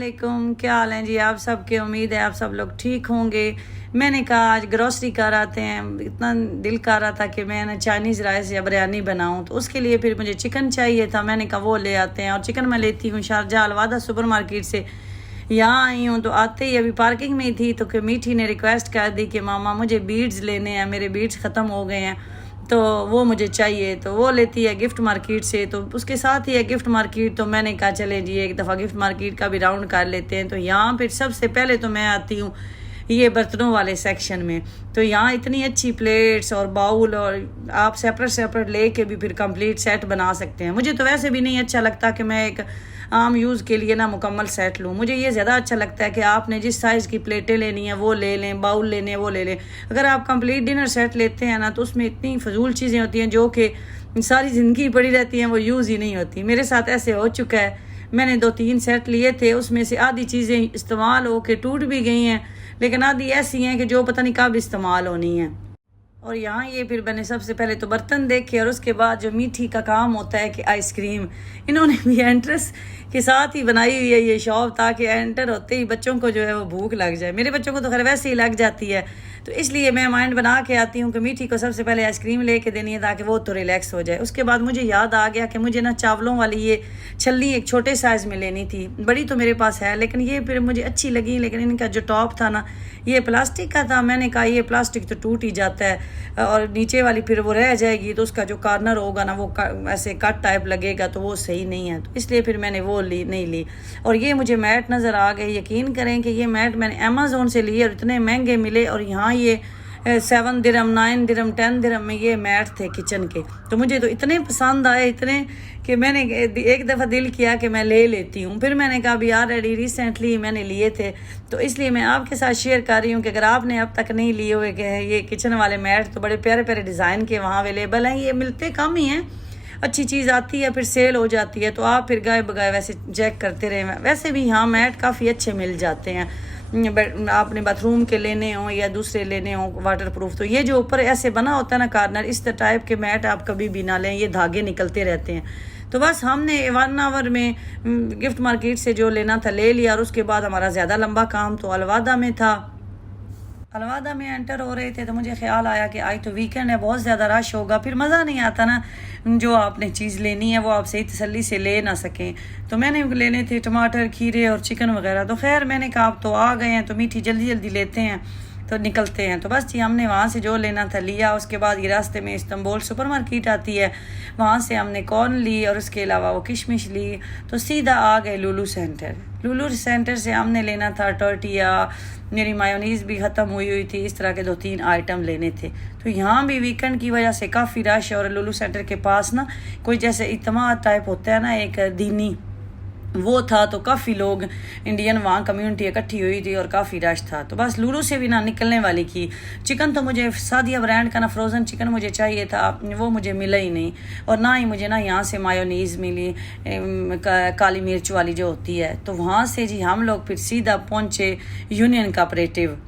वालेकुम, क्या हाल है जी आप सबके। उम्मीद है आप सब लोग ठीक होंगे। मैंने कहा आज ग्रोसरी कर आते हैं, इतना दिल कर रहा था कि मैं ना चाइनीज़ राइस या बिरयानी बनाऊं, तो उसके लिए फिर मुझे चिकन चाहिए था। मैंने कहा वो ले आते हैं, और चिकन मैं लेती हूँ शारजा अलवादा सुपर मार्केट से। यहाँ आई हूँ तो आते ही अभी पार्किंग में ही थी तो कि मीठी ने रिक्वेस्ट कर दी कि मामा मुझे बीड्स लेने हैं, मेरे बीड्स ख़त्म हो गए हैं तो वो मुझे चाहिए। तो वो लेती है गिफ्ट मार्केट से, तो उसके साथ ही है गिफ्ट मार्केट। तो मैंने कहा चले जी एक दफ़ा गिफ्ट मार्केट का भी राउंड कर लेते हैं। तो यहाँ फिर सबसे पहले तो मैं आती हूँ ये बर्तनों वाले सेक्शन में। तो यहाँ इतनी अच्छी प्लेट्स और बाउल, और आप सेपरेट सेपरेट लेके भी फिर कंप्लीट सेट बना सकते हैं। मुझे तो वैसे भी नहीं अच्छा लगता कि मैं एक आम यूज़ के लिए ना मुकम्मल सेट लूँ। मुझे ये ज़्यादा अच्छा लगता है कि आपने जिस साइज़ की प्लेटें लेनी है वो ले लें, बाउल लेने हैं वो ले लें। अगर आप कंप्लीट डिनर सेट लेते हैं ना तो उसमें इतनी फजूल चीज़ें होती हैं जो कि सारी ज़िंदगी पड़ी रहती हैं, वो यूज़ ही नहीं होती। मेरे साथ ऐसे हो चुका है, मैंने 2-3 सेट लिए थे, उसमें से आधी चीज़ें इस्तेमाल हो के टूट भी गई हैं, लेकिन आधी ऐसी हैं कि जो पता नहीं कब इस्तेमाल होनी है। और यहाँ ये फिर मैंने सबसे पहले तो बर्तन देखे, और उसके बाद जो मीठी का काम होता है कि आइसक्रीम, इन्होंने भी एंट्रेंस के साथ ही बनाई हुई है ये शॉप, ताकि एंटर होते ही बच्चों को जो है वो भूख लग जाए। मेरे बच्चों को तो खैर वैसे ही लग जाती है, तो इसलिए मैं माइंड बना के आती हूँ कि मीठी को सबसे पहले आइसक्रीम लेके देनी है ताकि वो तो रिलैक्स हो जाए। उसके बाद मुझे याद आ गया कि मुझे ना चावलों वाली ये छल्ली एक छोटे साइज़ में लेनी थी। बड़ी तो मेरे पास है, लेकिन ये फिर मुझे अच्छी लगी, लेकिन इनका जो टॉप था ना ये प्लास्टिक का था। मैंने कहा ये प्लास्टिक तो टूट ही जाता है और नीचे वाली फिर वो रह जाएगी, तो उसका जो कॉर्नर होगा ना वो ऐसे कट टाइप लगेगा, तो वो सही नहीं है। तो इसलिए फिर मैंने वो नहीं ली। और ये मुझे मैट नज़र आ गए। यकीन करें कि ये मैट मैंने अमेज़ोन से लिए और इतने महंगे मिले, और यहाँ ये 7 दिरहम, 9 दिरहम, 10 दिरहम में ये मैट थे किचन के। तो मुझे तो इतने पसंद आए, इतने कि मैंने एक दफ़ा दिल किया कि मैं ले लेती हूँ। फिर मैंने कहा अभी ऑलरेडी रिसेंटली मैंने लिए थे, तो इसलिए मैं आपके साथ शेयर कर रही हूँ कि अगर आपने अब तक नहीं लिए हुए कि ये किचन वाले मैट, तो बड़े प्यारे प्यारे डिज़ाइन के वहाँ अवेलेबल हैं। ये मिलते कम ही हैं, अच्छी चीज़ आती है फिर सेल हो जाती है, तो आप फिर गाय बगाए वैसे चेक करते रहें। वैसे भी यहाँ मैट काफ़ी अच्छे मिल जाते हैं, आपने बाथरूम के लेने हो या दूसरे लेने हो वाटर प्रूफ। तो ये जो ऊपर ऐसे बना होता है ना कॉर्नर, इस टाइप के मैट आप कभी भी ना लें, ये धागे निकलते रहते हैं। तो बस हमने 1 आवर में गिफ्ट मार्केट से जो लेना था ले लिया, और उसके बाद हमारा ज़्यादा लंबा काम तो अलवादा में था। अलवादा में एंटर हो रहे थे तो मुझे ख्याल आया कि आज तो वीकेंड है, बहुत ज़्यादा रश होगा, फिर मज़ा नहीं आता ना जो आपने चीज़ लेनी है वो आप सही तसल्ली से ले ना सकें। तो मैंने लेने थे टमाटर, खीरे और चिकन वगैरह। तो खैर मैंने कहा आप तो आ गए हैं तो मीठी जल्दी जल्दी लेते हैं तो निकलते हैं। तो बस जी हमने वहाँ से जो लेना था लिया। उसके बाद ये रास्ते में इस्तांबुल सुपर मार्केट आती है, वहाँ से हमने कॉर्न ली और उसके अलावा वो किशमिश ली, तो सीधा आ गए लुलू सेंटर। लुलू सेंटर से हमने लेना था टोर्टिया, मेरी मायोनीज़ भी ख़त्म हुई थी, इस तरह के 2-3 आइटम लेने थे। तो यहाँ भी वीकेंड की वजह से काफ़ी रश है, और लुलू सेंटर के पास ना कोई जैसे इज्तिमा टाइप होता है ना एक दीनी, वो था, तो काफ़ी लोग इंडियन वहाँ कम्युनिटी इकट्ठी हुई थी और काफ़ी रश था। तो बस लुलू से भी ना निकलने वाली की। चिकन तो मुझे सादिया ब्रांड का ना फ्रोज़न चिकन मुझे चाहिए था, वो मुझे मिला ही नहीं, और ना ही मुझे ना यहाँ से मायोनीज़ मिली काली मिर्च वाली जो होती है। तो वहाँ से जी हम लोग फिर सीधा पहुँचे यूनियन कोऑपरेटिव।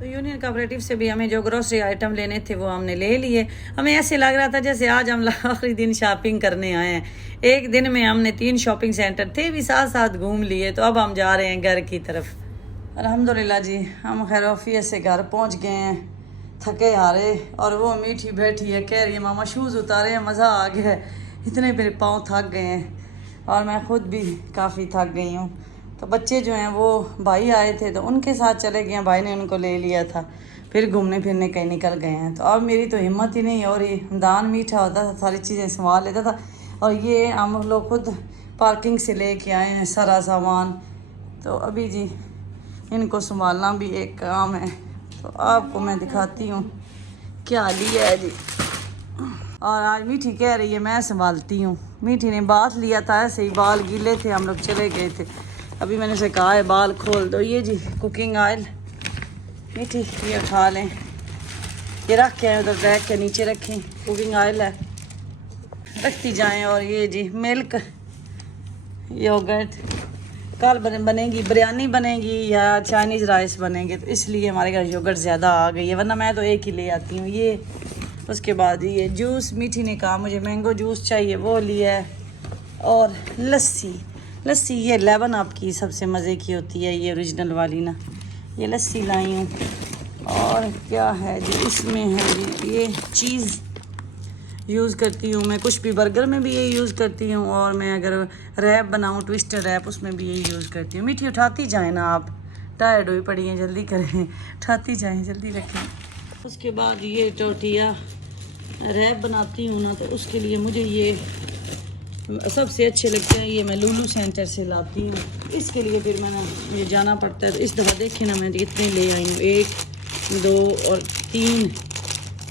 तो यूनियन कोऑपरेटिव से भी हमें जो ग्रोसरी आइटम लेने थे वो हमने ले लिए। हमें ऐसे लग रहा था जैसे आज हम आखिरी दिन शॉपिंग करने आए हैं। एक दिन में हमने 3 शॉपिंग सेंटर थे भी साथ साथ घूम लिए। तो अब हम जा रहे हैं घर की तरफ। अल्हम्दुलिल्लाह जी हम खैरोफियत से घर पहुंच गए हैं, थके हारे। और वो मीठी बैठी है कह रही है मामा शूज़ उतारे हैं, मज़ा आ गया है। इतने मेरे पाँव थक गए हैं और मैं ख़ुद भी काफ़ी थक गई हूँ। तो बच्चे जो हैं वो भाई आए थे तो उनके साथ चले गए हैं, भाई ने उनको ले लिया था, फिर घूमने फिरने कहीं निकल गए हैं। तो अब मेरी तो हिम्मत ही नहीं, और ये दान मीठा होता था, सारी चीज़ें संभाल लेता था, और ये हम लोग खुद पार्किंग से लेके आए हैं सारा सामान। तो अभी जी इनको संभालना भी एक काम है। तो आपको मैं दिखाती हूँ क्या लिया है जी। और आज मीठी कह रही है मैं संभालती हूँ। मीठी ने बात लिया था, ऐसे ही बाल गीले थे, हम लोग चले गए थे, अभी मैंने उसे कहा है बाल खोल दो। ये जी कुकिंग ऑयल मीठी ये उठा लें, ये रख के उधर बैग के नीचे रखें, कुकिंग ऑयल है रखती जाएं। और ये जी मिल्क, योगर्ट, कल बनेगी बिरयानी बनेगी या चाइनीज़ राइस बनेंगे, तो इसलिए हमारे घर योगर्ट ज़्यादा आ गई है, वरना मैं तो एक ही ले आती हूँ ये। उसके बाद ये जूस, मीठी ने कहा मुझे मैंगो जूस चाहिए, वो लिया है, और लस्सी। लस्सी ये लेमन आपकी सबसे मज़े की होती है, ये ओरिजिनल वाली ना। ये लस्सी लाई हूँ। और क्या है जी इसमें है जी, ये चीज़ यूज़ करती हूँ मैं, कुछ भी बर्गर में भी यही यूज़ करती हूँ, और मैं अगर रैप बनाऊँ ट्विस्टर रैप उसमें भी यही यूज़ करती हूँ। मीठी उठाती जाए ना आप, टायर्ड हुई पड़ी हैं, जल्दी करें, उठाती जाएँ, जल्दी रखें। उसके बाद ये टोटिया रैप बनाती हूँ ना, तो उसके लिए मुझे ये सबसे अच्छे लगते हैं। ये मैं लुलू सेंटर से लाती हूँ, इसके लिए फिर मैंने ये जाना पड़ता है। तो इस दफ़ा देखिए ना मैं कितने ले आई हूँ, 1 2 और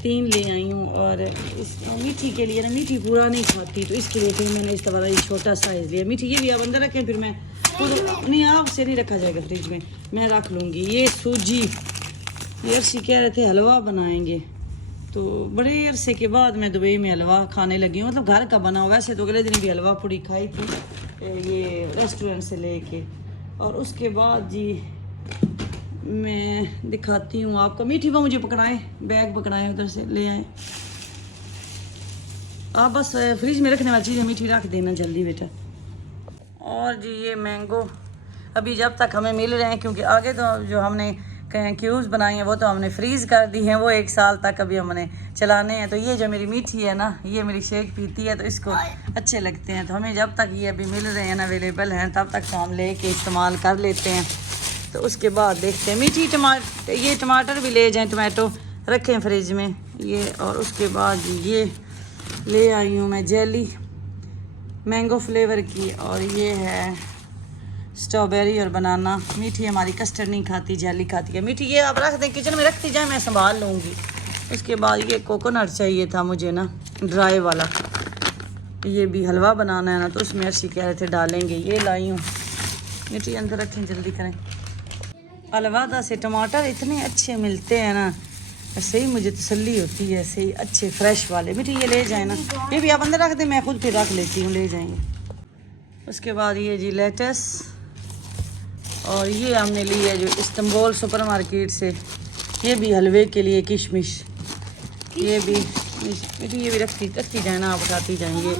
3 ले आई हूँ। और इस मीठी के लिए ना, मीठी पूरा नहीं खाती, तो इसके लिए फिर मैंने इस दफ़ा ये छोटा साइज़ लिया। मीठी ये भी आप अंदर रखें, फिर मैं नहीं, आपसे नहीं रखा जाएगा फ्रिज में, मैं रख लूँगी। ये सूजी, ये अर्शी कह रहे थे हलवा बनाएंगे, तो बड़े अरसे के बाद मैं दुबई में हलवा खाने लगी हूँ, मतलब घर का बना हुआ। वैसे तो अगले दिन भी हलवा पूड़ी खाई थी ये रेस्टोरेंट से लेके। और उसके बाद जी मैं दिखाती हूँ आपको। मीठी वो मुझे पकड़ाएं, बैग पकड़ाएं, उधर से ले आए आप। बस फ्रिज में रखने वाली चीज़ें मीठी रख देना जल्दी बेटा। और जी ये मैंगो अभी जब तक हमें मिल रहे हैं, क्योंकि आगे तो जो हमने क्यूब्स बनाई हैं वो तो हमने फ्रीज़ कर दी हैं, वो 1 साल तक अभी हमने चलाने हैं। तो ये जो मेरी मीठी है ना, ये मेरी शेक पीती है, तो इसको अच्छे लगते हैं। तो हमें जब तक ये अभी मिल रहे हैं ना, अवेलेबल हैं, तब तक तो हम ले के इस्तेमाल कर लेते हैं। तो उसके बाद देखते हैं। मीठी टमाटर, ये टमाटर भी ले जाएँ, टमाटो रखें फ्रिज में ये। और उसके बाद ये ले आई हूँ मैं जेली मैंगो फ्लेवर की, और ये है स्ट्रॉबेरी और बनाना। मीठी हमारी कस्टर्ड नहीं खाती, जेली खाती है। मीठी ये आप रख दें, किचन में रखती जाए, मैं संभाल लूँगी। उसके बाद ये कोकोनट चाहिए था मुझे ना, ड्राई वाला। ये भी हलवा बनाना है ना, तो उसमें अर्शी कह रहे थे डालेंगे, ये लाई हूँ। मीठी अंदर रखें, जल्दी करें। अलवादा से टमाटर इतने अच्छे मिलते हैं ना, ऐसे ही मुझे तसल्ली होती है, ऐसे ही अच्छे फ्रेश वाले। मीठी ये ले जाए ना, ये भी आप अंदर रख दें, मैं खुद फिर रख लेती हूँ, ले जाएंगे। उसके बाद ये जी लेटस, और ये हमने ली है जो इस्तांबुल सुपर मार्केट से, ये भी हलवे के लिए किशमिश। ये भी रखती जाए ना, आप उठाती जाएंगे।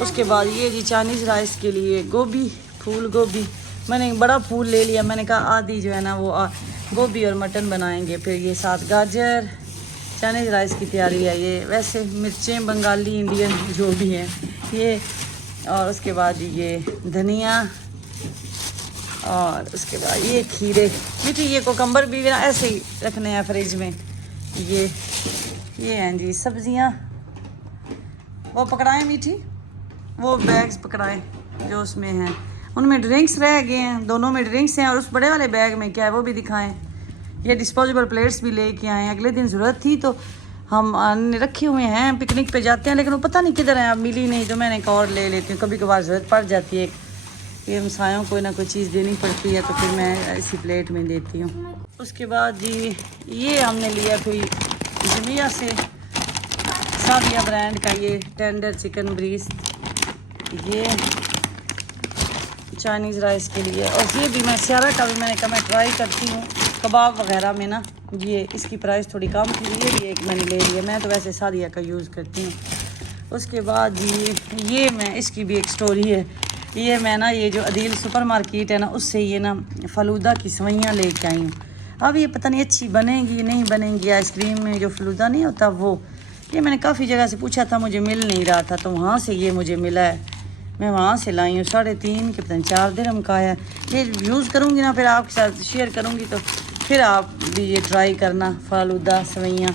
उसके बाद ये जी चाइनीज़ राइस के लिए गोभी, फूल गोभी मैंने बड़ा फूल ले लिया। मैंने कहा आधी जो है ना वो गोभी और मटन बनाएंगे। फिर ये साथ गाजर, चाइनीज़ राइस की तैयारी है ये। वैसे मिर्चें बंगाली इंडियन जो भी हैं ये। और उसके बाद ये धनिया, और उसके बाद ये खीरे। मीठी ये कोकम्बर भी ना ऐसे ही रखने हैं फ्रिज में। ये हैं जी सब्जियां। वो पकड़ाएं मीठी, वो बैग्स पकड़ाएं जो उसमें हैं, उनमें ड्रिंक्स रह गए हैं, दोनों में ड्रिंक्स हैं। और उस बड़े वाले बैग में क्या है वो भी दिखाएं। ये डिस्पोजेबल प्लेट्स भी लेके आए हैं, अगले दिन ज़रूरत थी तो हम रखे हुए हैं। पिकनिक पे जाते हैं, लेकिन वो पता नहीं किधर है, अब मिली नहीं, तो मैंने एक और ले लेती हूँ। कभी कभार ज़रूरत पड़ जाती है, ये हमसायों कोई ना कोई चीज़ देनी पड़ती है, तो फिर मैं इसी प्लेट में देती हूँ। उसके बाद जी ये हमने लिया कोई जमिया से, सादिया ब्रांड का ये टेंडर चिकन ब्रीस्ट, ये चाइनीज़ राइस के लिए। और ये भी मैं स्यारा का भी मैंने कहा मैं ट्राई करती हूँ कबाब वगैरह में ना, ये इसकी प्राइस थोड़ी कम थी, ये भी एक मैंने ले लिया। मैं तो वैसे सादिया का यूज़ करती हूँ। उसके बाद ये मैं, इसकी भी एक स्टोरी है। ये मैं ना, ये जो अदील सुपर मार्केट है ना, उससे ये ना फलूदा की सवैयाँ लेके आई हूँ। अब ये पता नहीं अच्छी बनेंगी नहीं बनेंगी, आइसक्रीम में जो फलूदा नहीं होता वो। ये मैंने काफ़ी जगह से पूछा था, मुझे मिल नहीं रहा था, तो वहाँ से ये मुझे मिला है। मैं वहाँ से लाई हूँ, 3.5 के पता नहीं 4 दिरहम का है। ये यूज़ करूँगी ना, फिर आपके साथ शेयर करूँगी, तो फिर आप भी ये ट्राई करना फलूदा सवैयाँ।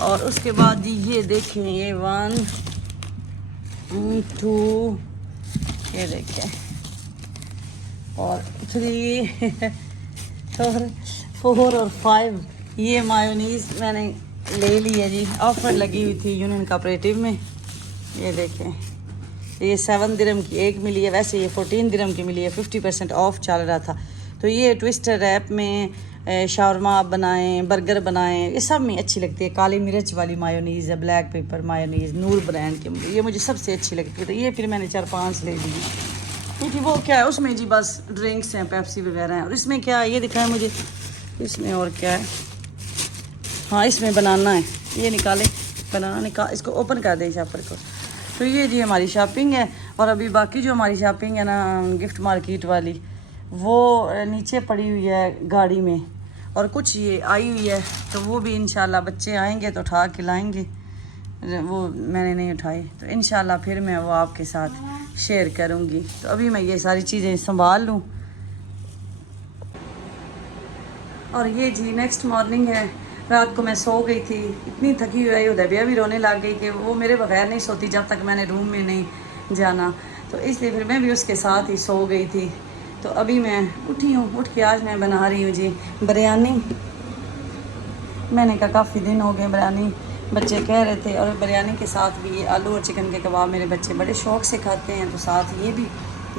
और उसके बाद जी ये देखें, ये 1 2 ये देखें, और 3 4 और 5 ये मायोनीज़ मैंने ले ली है जी। ऑफ़र लगी हुई थी यूनियन कोऑपरेटिव में। ये देखें, ये 7 दिरहम की एक मिली है, वैसे ये 14 दिरहम की मिली है, 50% ऑफ चल रहा था। तो ये ट्विस्टर रैप में शावरमा आप बनाएँ, बर्गर बनाएँ, ये सब में अच्छी लगती है। काली मिर्च वाली मायोनीज़ है, ब्लैक पेपर मायोनीज़, नूर ब्रांड की, ये मुझे सबसे अच्छी लगती है। तो ये फिर मैंने 4-5 ले ली। क्योंकि वो क्या है उसमें जी, बस ड्रिंक्स हैं, पेप्सी वगैरह हैं। और इसमें क्या है ये दिखाएं मुझे, इसमें और क्या है। हाँ, इसमें बनाना है, ये निकालें, बनाना इसको ओपन कर दें यहाँ पर को। तो ये जी हमारी शॉपिंग है। और अभी बाकी जो हमारी शॉपिंग है ना गिफ्ट मार्केट वाली, वो नीचे पड़ी हुई है गाड़ी में, और कुछ ये आई हुई है, तो वो भी इंशाल्लाह बच्चे आएंगे तो उठा के लाएंगे। वो मैंने नहीं उठाई, तो इंशाल्लाह फिर मैं वो आपके साथ शेयर करूँगी। तो अभी मैं ये सारी चीज़ें संभाल लूँ। और ये जी नेक्स्ट मॉर्निंग है। रात को मैं सो गई थी, इतनी थकी हुई, उदैबिया भी रोने लग गई कि वो मेरे बगैर नहीं सोती जब तक मैंने रूम में नहीं जाना, तो इसलिए फिर मैं भी उसके साथ ही सो गई थी। तो अभी मैं उठी हूँ, उठ के आज मैं बना रही हूँ जी बिरयानी। मैंने कहा काफ़ी दिन हो गए बिरयानी, बच्चे कह रहे थे, और बिरयानी के साथ भी ये आलू और चिकन के कबाब मेरे बच्चे बड़े शौक़ से खाते हैं, तो साथ ये भी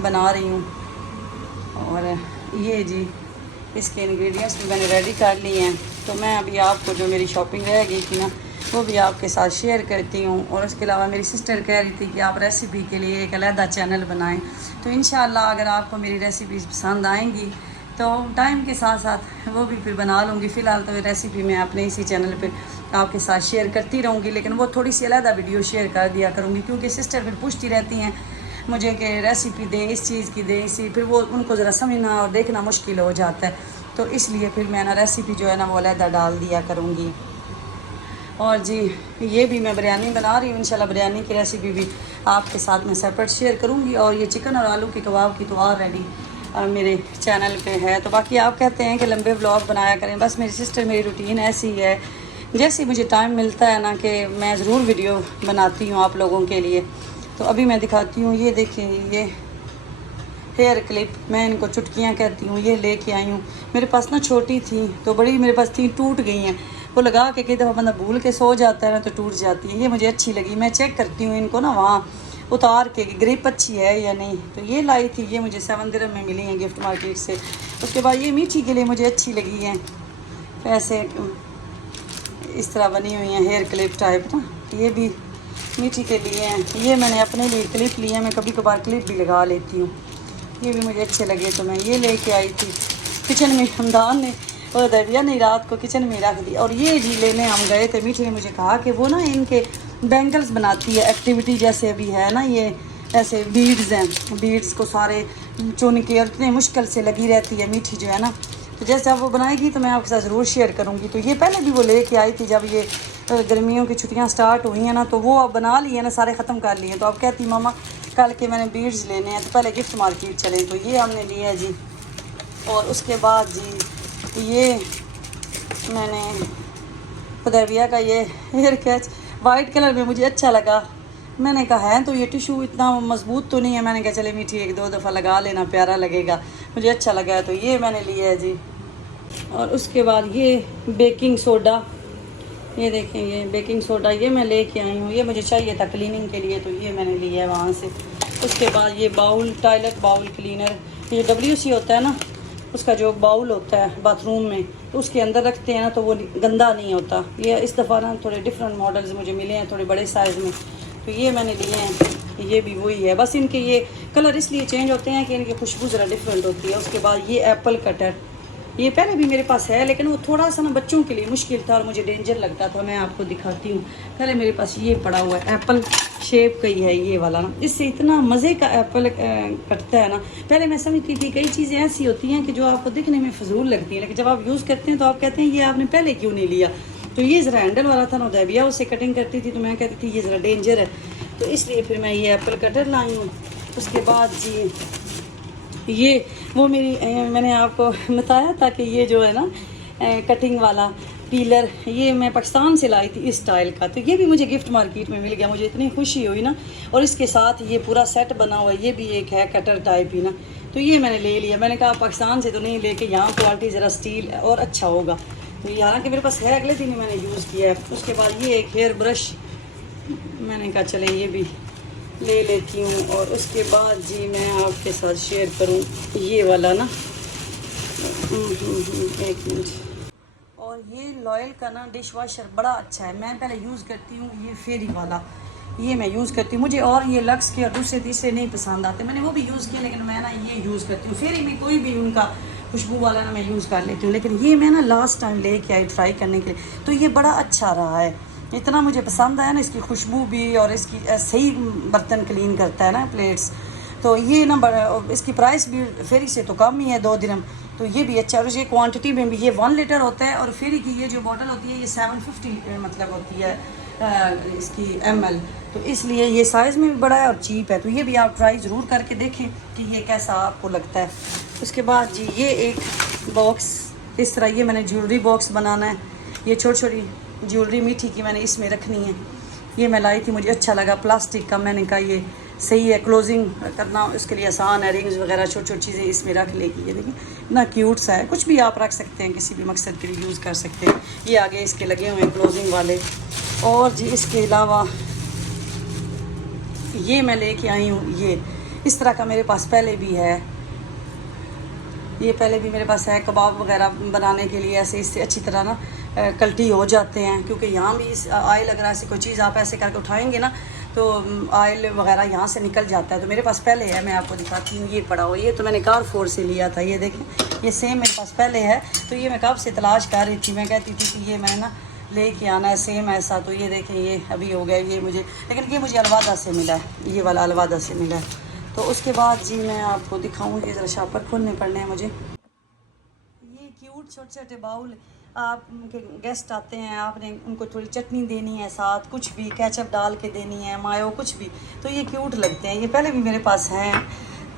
बना रही हूँ। और ये जी इसके इंग्रेडिएंट्स भी मैंने रेडी कर लिए हैं। तो मैं अभी आपको जो मेरी शॉपिंग रह गई थी ना, वो भी आपके साथ शेयर करती हूँ। और उसके अलावा मेरी सिस्टर कह रही थी कि आप रेसिपी के लिए एक अलहदा चैनल बनाएं, तो इंशाल्लाह अगर आपको मेरी रेसिपीज़ पसंद आएंगी तो टाइम के साथ साथ वो भी फिर बना लूँगी। फ़िलहाल तो रेसिपी मैं अपने इसी चैनल पर आपके साथ शेयर करती रहूँगी, लेकिन वो थोड़ी सी अलहदा वीडियो शेयर कर दिया करूँगी, क्योंकि सिस्टर फिर पूछती रहती हैं मुझे कि रेसिपी दे, इस चीज़ की दे, इसी, फिर वो उनको ज़रा समझना और देखना मुश्किल हो जाता है। तो इसलिए फिर मैं ना रेसिपी जो है ना वो अलहदा डाल दिया करूँगी। और जी ये भी मैं बिरयानी बना रही हूँ, इंशाल्लाह बिरयानी की रेसिपी भी आपके साथ मैं सेपरेट शेयर करूँगी। और ये चिकन और आलू के कबाब की तो ऑलरेडी मेरे चैनल पे है। तो बाकी आप कहते हैं कि लंबे व्लॉग बनाया करें, बस मेरी सिस्टर, मेरी रूटीन ऐसी है, जैसे मुझे टाइम मिलता है ना कि मैं ज़रूर वीडियो बनाती हूँ आप लोगों के लिए। तो अभी मैं दिखाती हूँ, ये देखिए ये हेयर क्लिप, मैं इनको चुटकियाँ कहती हूँ, ये लेके आई हूँ। मेरे पास ना छोटी थी तो बड़ी मेरे पास थी, टूट गई हैं। वो लगा के कई दफ़ा बंदा भूल के सो जाता है ना तो टूट जाती है। ये मुझे अच्छी लगी, मैं चेक करती हूँ इनको ना वहाँ उतार के ग्रिप अच्छी है या नहीं। तो ये लाई थी, ये मुझे 7 दिरहम में मिली हैं गिफ्ट मार्केट से। उसके बाद ये मीठी के लिए मुझे अच्छी लगी हैं, ऐसे इस तरह बनी हुई हैं हेयर क्लिप टाइप ना, ये भी मीठी के लिए हैं। ये मैंने अपने लिए क्लिप लिए हैं, मैं कभी कभार क्लिप भी लगा लेती हूँ। ये भी मुझे अच्छे लगे तो मैं ये लेके आई थी। किचन में हमदान ने और दबिया ने रात को किचन में रख दी। और ये जी लेने हम गए थे, मीठी ने मुझे कहा कि वो ना इनके बैंगल्स बनाती है, एक्टिविटी जैसे अभी है ना, ये ऐसे बीड्स हैं, बीड्स को सारे चुन के, और इतने मुश्किल से लगी रहती है मीठी जो है ना। तो जैसे अब वो बनाएगी तो मैं आपके साथ ज़रूर शेयर करूँगी। तो ये पहले भी वो लेके आई थी जब ये गर्मियों की छुट्टियाँ स्टार्ट हुई हैं ना, तो वो अब बना लिए ना, सारे ख़त्म कर लिए। तो अब कहती मामा कल के मैंने बीड्स लेने हैं, तो पहले गिफ्ट मार्केट चले, तो ये हमने लिया है जी। और उसके बाद जी ये मैंने हुदैबिया का ये हेयर कैच वाइट कलर में मुझे अच्छा लगा। मैंने कहा है तो ये टिशू इतना मजबूत तो नहीं है, मैंने कहा चले मीठी 1-2 दफ़ा लगा लेना, प्यारा लगेगा, मुझे अच्छा लगा है, तो ये मैंने लिया है जी। और उसके बाद ये बेकिंग सोडा, ये देखें ये बेकिंग सोडा, ये मैं लेके आई हूँ, ये मुझे चाहिए था क्लीनिंग के लिए, तो ये मैंने लिया है वहाँ से। उसके बाद ये बाउल, टॉयलेट बाउल क्लीनर, ये WC होता है ना, उसका जो बाउल होता है बाथरूम में, तो उसके अंदर रखते हैं ना तो वो गंदा नहीं होता। ये इस दफ़ा ना थोड़े डिफरेंट मॉडल्स मुझे मिले हैं, थोड़े बड़े साइज़ में, तो ये मैंने लिए हैं। ये भी वही है, बस इनके ये कलर इसलिए चेंज होते हैं कि इनकी खुशबू ज़रा डिफरेंट होती है। उसके बाद ये एप्पल कटर, ये पहले भी मेरे पास है, लेकिन वो थोड़ा सा ना बच्चों के लिए मुश्किल था और मुझे डेंजर लगता था। मैं आपको दिखाती हूँ, पहले मेरे पास ये पड़ा हुआ है, एप्पल शेप का ही है ये वाला ना, इससे इतना मज़े का एप्पल कटता है ना। पहले मैं समझती थी कई चीज़ें ऐसी होती हैं कि जो आपको दिखने में फजूल लगती हैं, लेकिन जब आप यूज़ करते हैं तो आप कहते हैं ये आपने पहले क्यों नहीं लिया। तो ये ज़रा हैंडल वाला था ना, उदैबिया उससे कटिंग करती थी, तो मैं कहती थी ये ज़रा डेंजर है, तो इसलिए फिर मैं ये एप्पल कटर लाई हूँ। उसके बाद जी ये वो मेरी मैंने आपको बताया था कि ये जो है ना कटिंग वाला पीलर, ये मैं पाकिस्तान से लाई थी इस स्टाइल का, तो ये भी मुझे गिफ्ट मार्केट में मिल गया, मुझे इतनी खुशी हुई ना। और इसके साथ ये पूरा सेट बना हुआ है, ये भी एक है कटर टाइप ही ना, तो ये मैंने ले लिया। मैंने कहा पाकिस्तान से तो नहीं लेके यहाँ क्वालिटी ज़रा स्टील और अच्छा होगा, तो यहाँ के मेरे पास है, अगले दिन ही मैंने यूज़ किया है। उसके बाद ये एक हेयर ब्रश, मैंने कहा चले ये भी ले लेती हूँ। और उसके बाद जी मैं आपके साथ शेयर करूँ ये वाला ना, एक मिनट। और ये लॉयल का ना डिश वॉशर बड़ा अच्छा है, मैं पहले यूज़ करती हूँ ये फेरी वाला, ये मैं यूज़ करती हूँ। मुझे और ये लक्स के और दूसरे तीसरे नहीं पसंद आते, मैंने वो भी यूज़ किया, लेकिन मैं ना ये यूज़ करती हूँ। फेरी में कोई भी उनका खुशबू वाला ना मैं यूज़ कर लेती हूँ, लेकिन ये मैं ना लास्ट टाइम लेके आई ट्राई करने के लिए, तो ये बड़ा अच्छा रहा है। इतना मुझे पसंद आया ना, इसकी खुशबू भी और इसकी सही बर्तन क्लीन करता है ना प्लेट्स। तो ये ना इसकी प्राइस भी फेरी से तो कम ही है, 2 दिरहम। तो ये भी अच्छा है। और ये क्वांटिटी में भी ये 1 लीटर होता है, और फेरी की ये जो बॉटल होती है ये 750 मतलब होती है इसकी ml। तो इसलिए ये साइज़ में भी बड़ा है और चीप है। तो ये भी आप ट्राई ज़रूर करके देखें कि ये कैसा आपको लगता है। उसके बाद जी ये एक बॉक्स इस तरह, ये मैंने ज्वेलरी बॉक्स बनाना है। ये छोटी छोटी ज्वेलरी मीठी की मैंने इसमें रखनी है। ये मैं लाई थी, मुझे अच्छा लगा प्लास्टिक का। मैंने कहा ये सही है, क्लोजिंग करना उसके लिए आसान है। रिंग्स वगैरह छोटी छोटी चीज़ें इसमें रख लेगी। ये देखिए इतना क्यूट सा है, कुछ भी आप रख सकते हैं, किसी भी मकसद के लिए यूज़ कर सकते हैं। ये आगे इसके लगे हुए हैं क्लोजिंग वाले। और जी इसके अलावा ये मैं लेके आई हूँ, ये इस तरह का मेरे पास पहले भी है। ये पहले भी मेरे पास है, कबाब वगैरह बनाने के लिए ऐसे इससे अच्छी तरह ना कल्टी हो जाते हैं। क्योंकि यहाँ भी इस आयल अगर ऐसी कोई चीज़ आप ऐसे करके उठाएंगे ना तो आयल वगैरह यहाँ से निकल जाता है। तो मेरे पास पहले है, मैं आपको दिखाती हूँ। ये पड़ा हो, ये तो मैंने कारफोर से लिया था। ये देखें, ये सेम मेरे पास पहले है। तो ये मैं कब से तलाश कर रही थी, मैं कहती थी कि ये मैं ना लेके आना है सेम ऐसा। तो ये देखें ये अभी हो गया ये मुझे, लेकिन ये मुझे अलवादा से मिला है, ये वाला अलवादा से मिला है। तो उसके बाद जी मैं आपको दिखाऊँ, ये ज़रा शापर खोलने पड़ने हैं मुझे। ये क्यूट छोटे छोटे बाउल, आप उनके गेस्ट आते हैं, आपने उनको थोड़ी चटनी देनी है साथ, कुछ भी केचप डाल के देनी है, मायो कुछ भी, तो ये क्यूट लगते हैं। ये पहले भी मेरे पास हैं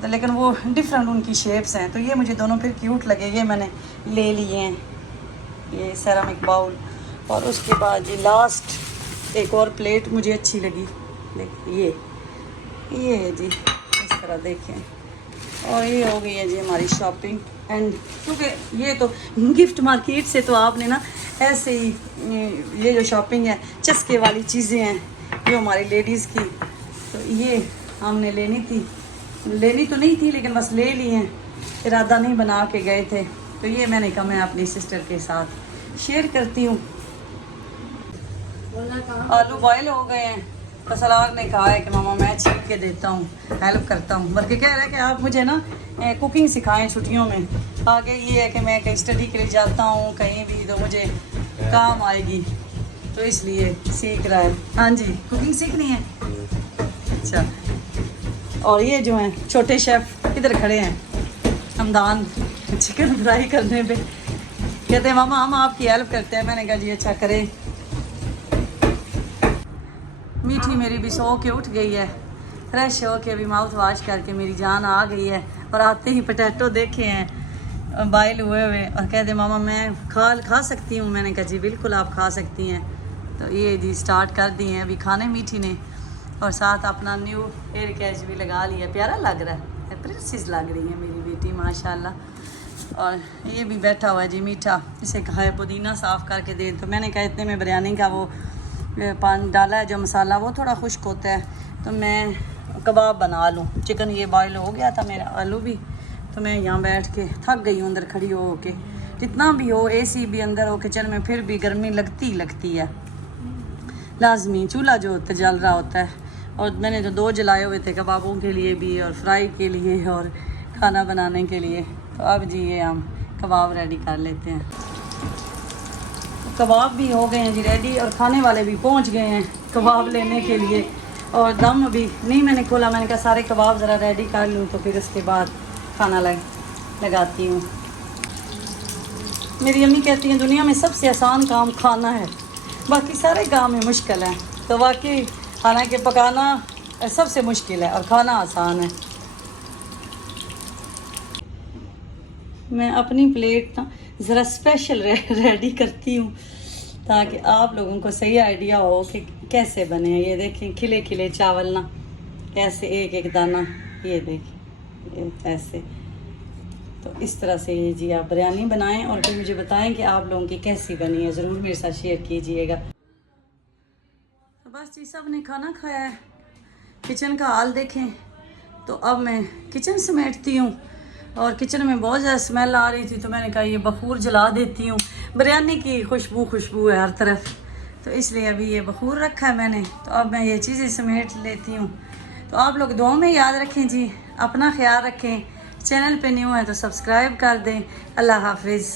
तो लेकिन वो डिफरेंट उनकी शेप्स हैं। तो ये मुझे दोनों फिर क्यूट लगे, ये मैंने ले लिए हैं, ये सेरामिक बाउल। और उसके बाद जी लास्ट एक और प्लेट मुझे अच्छी लगी, ये है जी इस तरह देखें। और ये हो गई है जी हमारी शॉपिंग एंड। क्योंकि ये तो गिफ्ट मार्केट से तो आपने ना ऐसे ही ये जो शॉपिंग है चस्के वाली चीज़ें हैं जो हमारी लेडीज़ की, तो ये हमने लेनी तो नहीं थी लेकिन बस ले ली हैं, इरादा नहीं बना के गए थे। तो ये मैंने कहा मैं अपनी सिस्टर के साथ शेयर करती हूँ। आलू बॉयल हो गए हैं, तो सलार ने कहा है कि मामा मैं छील के देता हूँ, हेल्प करता हूँ। बल्कि कह रहा है कि आप मुझे ना कुकिंग सिखाएं छुट्टियों में। आगे ये है कि मैं कहीं स्टडी के लिए जाता हूँ कहीं भी, तो मुझे काम आएगी, तो इसलिए सीख रहा है। हाँ जी, कुकिंग सीखनी है। अच्छा, और ये जो हैं छोटे शेफ़ इधर खड़े हैं, हमदान चिकन फ्राई करने पे, कहते हैं मामा हम आपकी हेल्प करते हैं। मैंने कहा जी अच्छा करें। मीठी मेरी भी सो के उठ गई है, फ्रेश हो के अभी माउथ वाश करके मेरी जान आ गई है। और आते ही पोटैटो देखे हैं बॉयल हुए और कहते मामा मैं खा सकती हूँ। मैंने कहा जी बिल्कुल आप खा सकती हैं। तो ये जी स्टार्ट कर दी हैं अभी खाने मीठी ने, और साथ अपना न्यू हेयर कैच भी लगा लिया। प्यारा लग रहा है, प्रिंसेस लग रही है मेरी बेटी माशाल्लाह। और ये भी बैठा हुआ है जी मीठा, इसे कहा है पुदीना साफ़ करके दे। तो मैंने कहा इतने में बिरयानी का वो पान डाला है जो मसाला वो थोड़ा खुश्क होता है, तो मैं कबाब बना लूँ। चिकन ये बॉयल हो गया था मेरा, आलू भी। तो मैं यहाँ बैठ के थक गई हूँ अंदर खड़ी हो के। जितना भी हो एसी भी अंदर हो किचन में, फिर भी गर्मी लगती है लाजमी। चूल्हा जो होता है जल रहा होता है। और मैंने तो 2 जलाए हुए थे, कबाबों के लिए भी और फ्राई के लिए और खाना बनाने के लिए। तो अब जी ये हम कबाब रेडी कर लेते हैं। कबाब भी हो गए हैं जी रेडी, और खाने वाले भी पहुंच गए हैं कबाब लेने के लिए। और दम अभी नहीं मैंने खोला, मैंने कहा सारे कबाब ज़रा रेडी कर लूँ तो फिर उसके बाद खाना लगाती हूँ। मेरी अम्मी कहती हैं दुनिया में सबसे आसान काम खाना है, बाकी सारे काम में मुश्किल है। तो वाकई हालांकि पकाना सबसे मुश्किल है और खाना आसान है। मैं अपनी प्लेट ना ज़रा स्पेशल रेडी करती हूँ ताकि आप लोगों को सही आइडिया हो कि कैसे बने। ये देखें खिले खिले चावल ना, ऐसे एक एक दाना, ये देखें ऐसे। तो इस तरह से ये जी आप बिरयानी बनाएं और फिर मुझे बताएं कि आप लोगों की कैसी बनी है, ज़रूर मेरे साथ शेयर कीजिएगा। तो बस जी सब ने खाना खाया है, किचन का हाल देखें। तो अब मैं किचन समेटती हूँ, और किचन में बहुत ज़्यादा स्मेल आ रही थी तो मैंने कहा ये बखूर जला देती हूँ। बिरयानी की खुशबू है हर तरफ, तो इसलिए अभी ये बखूर रखा है मैंने। तो अब मैं ये चीज़ें समेट लेती हूँ। तो आप लोग दुआ में याद रखें जी, अपना ख्याल रखें। चैनल पे न्यू है तो सब्सक्राइब कर दें। अल्लाह हाफिज़।